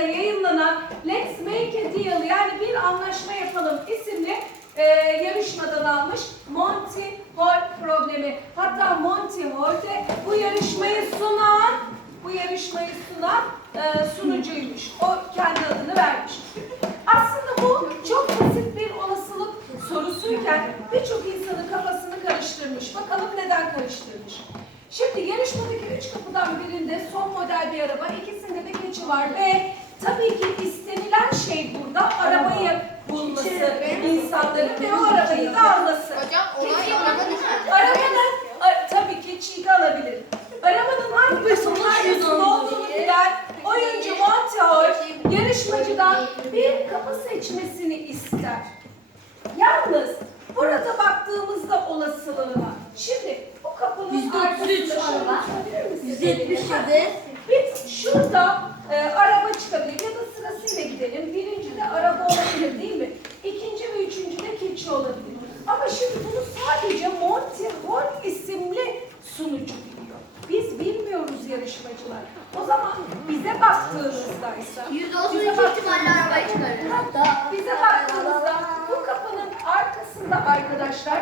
yılında yayınlanan Let's Make a Deal yani bir anlaşma yapalım isimli e, yarışmadan almış Monty Hall problemi. Hatta Monty Hall de bu yarışmayı sunan bu yarışmayı sunan e, sunucuymuş. O kendi adını vermiş. Aslında bu çok basit bir olasılık sorusuyken birçok insanın kafasını karıştırmış. Bakalım neden karıştırmış. Şimdi yarışmadaki üç kapıdan birinde son model bir araba, ikisinde de keçi var ve tabii ki istenilen şey burada arabayı bulması insanların ve o arabayı da alması. Hocam olay arabanın Arabanın, a- tabii ki çiğde alabilir. Arabanın hangi kısmının hangisinin olduğunu bilen oyuncu Monteor yarışmacıdan bir kapı seçmesini ister. Yalnız burada baktığımızda olasılığına, şimdi bu kapının arkasında üç şunu araba. tutabilir misiniz? Yüzde yetmiş yedi. Biz şurada e, gidelim. Birinci de araba olabilir değil mi? İkinci ve üçüncü de keçi olabilir. Ama şimdi bunu sadece Monty Hall isimli sunucu biliyor. Biz bilmiyoruz yarışmacılar. O zaman bize baktığınızda ise... Yüzde otuz üç ihtimalle arabayı çıkarır. Bize baktığınızda bu kapının arkasında arkadaşlar